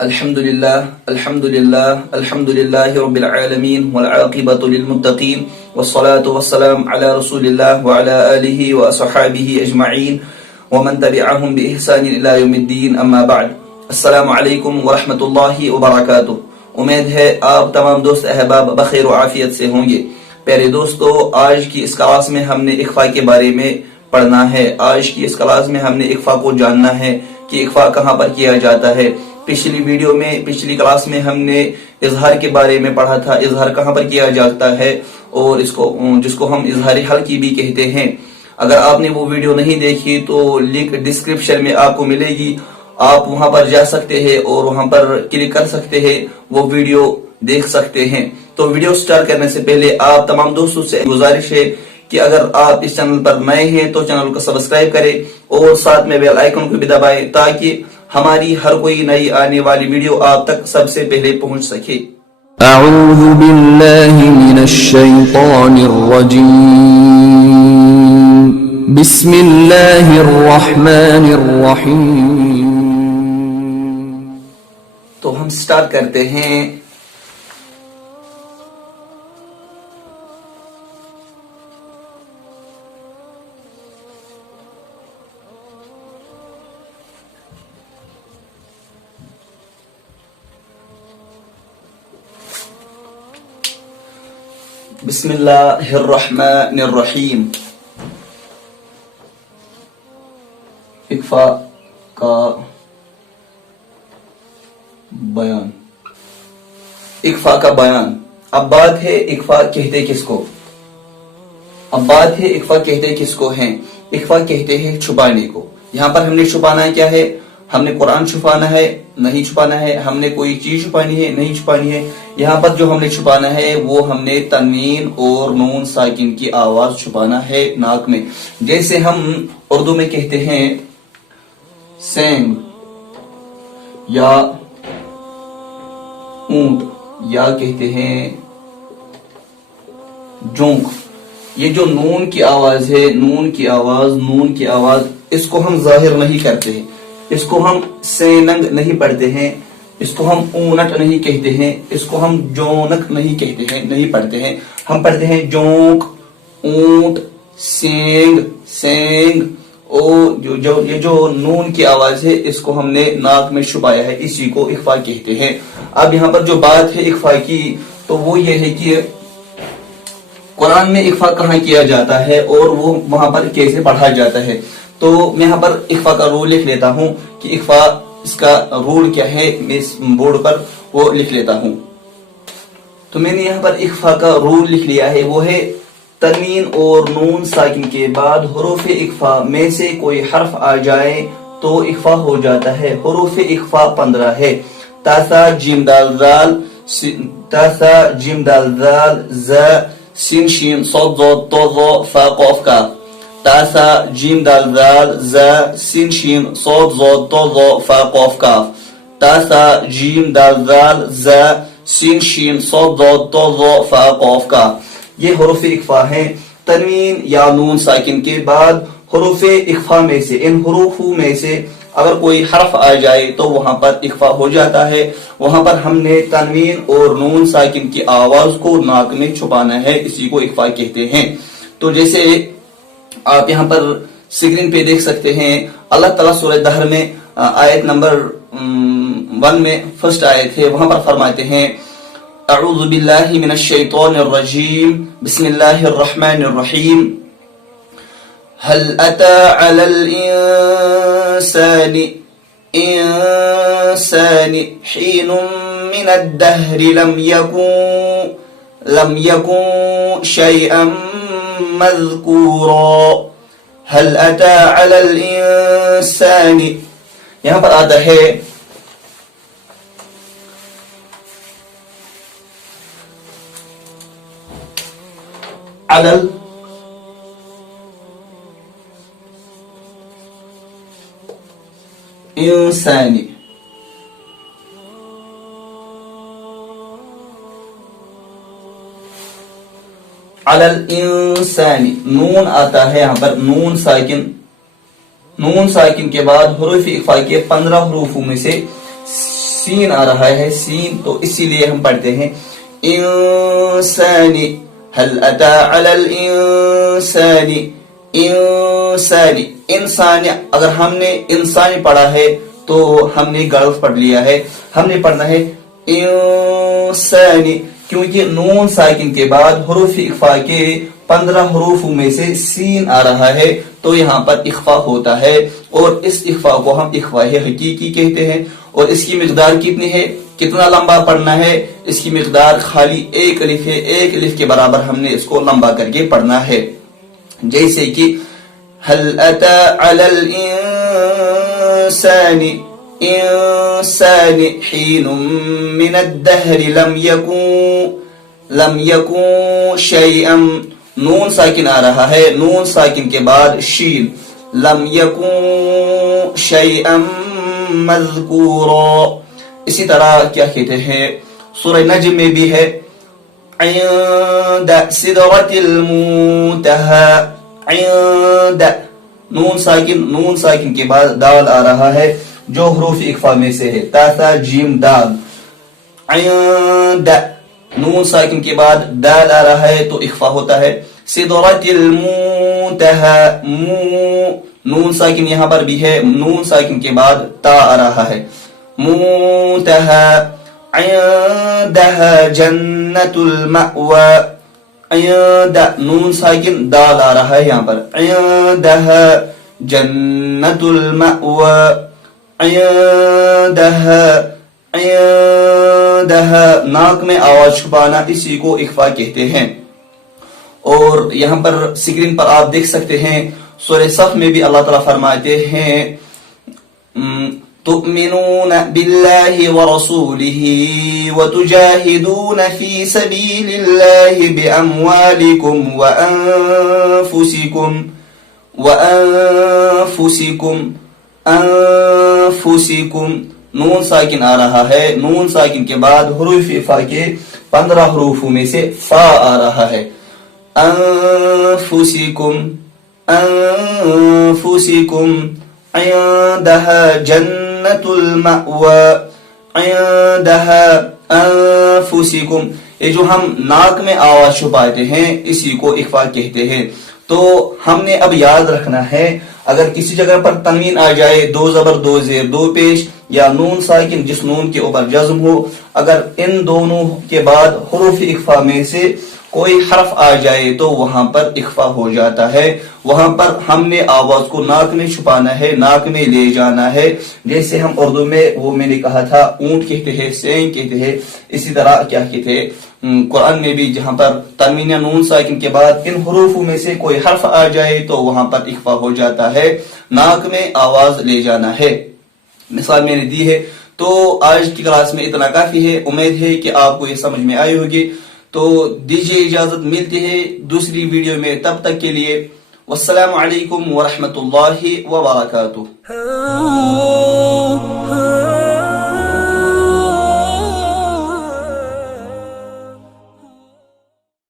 الحمد لله رب العالمين والعاقبة للمتقين والصلاة والسلام على رسول الله وعلى آله وأصحابه أجمعين ومن تبعهم بإحسان إلى يوم الدين أما بعد السلام علیکم ورحمۃ اللہ وبرکاتہ۔ امید ہے آپ تمام دوست احباب بخیر و عافیت سے ہوں گے۔ پیارے دوستو، آج کی اس کلاس میں ہم نے اخفاء کے بارے میں پڑھنا ہے۔ آج کی اس کلاس میں ہم نے اخفاء کو جاننا ہے کہ اخفاء کہاں پر کیا جاتا ہے۔ پچھلی کلاس میں ہم نے اظہار کے بارے میں پڑھا تھا، اظہار کہاں پر کیا جاتا ہے اور جس کو ہم اظہار حلقی بھی کہتے ہیں۔ اگر آپ نے وہ ویڈیو نہیں دیکھی تو لنک ڈسکرپشن میں آپ کو ملے گی، آپ وہاں پر جا سکتے ہیں اور وہاں پر کلک کر سکتے ہیں، وہ ویڈیو دیکھ سکتے ہیں۔ تو ویڈیو سٹارٹ کرنے سے پہلے آپ تمام دوستوں سے گزارش ہے کہ اگر آپ اس چینل پر نئے ہیں تو چینل کو سبسکرائب کریں اور ساتھ میں بیل آئیکن کو بھی دبائیں تاکہ ہماری ہر کوئی نئی آنے والی ویڈیو آپ تک سب سے پہلے پہنچ سکے۔ اعوذ باللہ من الشیطان الرجیم، بسم اللہ الرحمن الرحیم۔ تو ہم سٹارٹ کرتے ہیں۔ بسم اللہ الرحمن الرحیم۔ اخفاء کا بیان۔ اخفاء کا بیان۔ اب بات ہے اخفاء کہتے کس کو؟ ہیں؟ اخفاء کہتے ہیں چھپانے کو۔ یہاں پر ہم نے چھپانا کیا ہے؟ ہم نے قرآن چھپانا ہے؟ نہیں چھپانا ہے۔ ہم نے کوئی چیز چھپانی ہے؟ نہیں چھپانی ہے۔ یہاں پر جو ہم نے چھپانا ہے وہ ہم نے تنوین اور نون ساکن کی آواز چھپانا ہے ناک میں۔ جیسے ہم اردو میں کہتے ہیں سینگ یا اونٹ، یا کہتے ہیں جونک۔ یہ جو نون کی آواز ہے، نون کی آواز اس کو ہم ظاہر نہیں کرتے ہیں، اس کو ہم سیننگ نہیں پڑھتے ہیں، اس کو ہم اونٹ نہیں کہتے ہیں، اس کو ہم جونک نہیں کہتے ہیں، نہیں پڑھتے ہیں۔ ہم پڑھتے ہیں جونک، اونٹ، سینگ اور یہ جو نون کی آواز ہے اس کو ہم نے ناک میں چھپایا ہے، اسی کو اخفاء کہتے ہیں۔ اب یہاں پر جو بات ہے اخفاء کی تو وہ یہ ہے کہ قرآن میں اخفاء کہاں کیا جاتا ہے اور وہ وہاں پر کیسے پڑھا جاتا ہے۔ تو میں یہاں پر اخفاء کا رول لکھ لیتا ہوں کہ اخفاء اس کا رول کیا ہے، میں اس بورڈ پر وہ لکھ لیتا ہوں۔ تو میں نے یہاں پر اخفاء کا رول لکھ لیا ہے، وہ ہے تنوین اور نون ساکن کے بعد حروف اخفاء میں سے کوئی حرف آ جائے تو اخفاء ہو جاتا ہے۔ حروف اخفاء 15 ہے۔ تاسا جیم دال دال ز سین شین صاد ضاد طا ظا فا قاف کاف۔ تاسا جیم دال دال ز سین شین صاد ضاد طا ظا فا قاف کاف۔ تاسا جیم دال دال ز سین شین صاد ضاد طا ظا فا قاف کاف۔ یہ حروف اخفاء ہیں۔ تنوین یا نون ساکن کے بعد حروف اخفاء میں سے، ان حروف میں سے اگر کوئی حرف آ جائے تو وہاں پر اخفاء ہو جاتا ہے۔ وہاں پر ہم نے تنوین اور نون ساکن کی آواز کو ناک میں چھپانا ہے، اسی کو اخفاء کہتے ہیں۔ تو جیسے آپ یہاں پر سکرین پہ دیکھ سکتے ہیں، اللہ تعالیٰ سورہ دہر میں آیت نمبر 1 میں فرسٹ آیت ہے، وہاں پر فرماتے ہیں اعوذ باللہ من الشیطان الرجیم، بسم اللہ الرحمن الرحیم۔ هل أتى على الإنسان حين من الدهر لم يكن شيئا مذكورا۔ هل أتى على الإنسان، یہاں پر آتا ہے علل انسانی، علی الانسانی نون آتا ہے یہاں پر، نون ساکن کے بعد حروف اخفاء کے 15 حروفوں میں سے سین آ رہا ہے سین، تو اسی لیے ہم پڑھتے ہیں انسانی، هل اتى على الانسان، انسانی، انسانی، اگر ہم نے انسانی پڑھا ہے تو ہم نے غلط پڑھ لیا ہے، ہم نے پڑھنا ہے انسانی، کیونکہ نون ساکن کے بعد حروف اخفا کے 15 حروفوں میں سے سین آ رہا ہے، تو یہاں پر اخفا ہوتا ہے، اور اس اخفا کو ہم اخفا حقیقی کہتے ہیں۔ اور اس کی مقدار کتنی ہے، کتنا لمبا پڑھنا ہے، اس کی مقدار خالی ایک الف ہے، ایک الف کے برابر ہم نے اس کو لمبا کر کے پڑھنا ہے، جیسے کہ هل اتى على الانسان، انسان حين من الدهر لم يكن شيئا، نون ساکن آ رہا ہے، نون ساکن کے بعد شین، لم يكن شيئا مذکورا۔ اسی طرح کیا کہتے ہیں سورہ نجم میں بھی ہے عند سدرۃ المنتہى، عند، نون ساکن کے بعد دال آ رہا ہے جو حروف اخفا میں سے ہے، تا ثا جیم دال، عند، نون ساکن کے بعد دال آ رہا ہے تو اخفا ہوتا ہے، سدرۃ المنتہى، نون ساکن یہاں پر بھی ہے، نون ساکن کے بعد تا آ رہا ہے، منتہى، عندها جنت المأوى، عند، نون ساکن دال آ رہا ہے یہاں پر، عندها جنت المأوى، عندها، ناک میں آواز چھپانا اسی کو اخفا کہتے ہیں۔ اور یہاں پر سکرین پر آپ دیکھ سکتے ہیں سورہ صف میں بھی اللہ تعالیٰ فرماتے ہیں تؤمنون بالله ورسوله وتجاهدون في سبيل الله بأموالكم وأنفسكم، نون ساکن آ رہا ہے، نون ساکن کے بعد حروف فا کے 15 حروفوں میں سے فا آ رہا ہے، انفسکم، عندها جنت المأوى، عندها انفسکم، یہ جو ہم ناک میں آواز چھپاتے ہیں اسی کو اخفا کہتے ہیں۔ تو ہم نے اب یاد رکھنا ہے اگر کسی جگہ پر تنوین آ جائے، 2 زبر 2 زیر 2 پیش، یا نون ساکن جس نون کے اوپر جزم ہو، اگر ان دونوں کے بعد حروف اخفا میں سے کوئی حرف آ جائے تو وہاں پر اخفا ہو جاتا ہے، وہاں پر ہم نے آواز کو ناک میں چھپانا ہے، ناک میں لے جانا ہے، جیسے ہم اردو میں وہ میں نے کہا تھا اونٹ کہتے ہیں، سینگ کہتے ہیں، اسی طرح کیا کہتے ہیں قرآن میں بھی جہاں پر تنوین یا نون ساکن کے بعد ان حروفوں میں سے کوئی حرف آ جائے تو وہاں پر اخفا ہو جاتا ہے، ناک میں آواز لے جانا ہے۔ مثال میں نے دی ہے۔ تو آج کی کلاس میں اتنا کافی ہے، امید ہے کہ آپ کو یہ سمجھ میں آئی ہوگی۔ تو دیجیے اجازت، ملتے ہیں دوسری ویڈیو میں، تب تک کے لیے والسلام علیکم ورحمۃ اللہ وبرکاتہ۔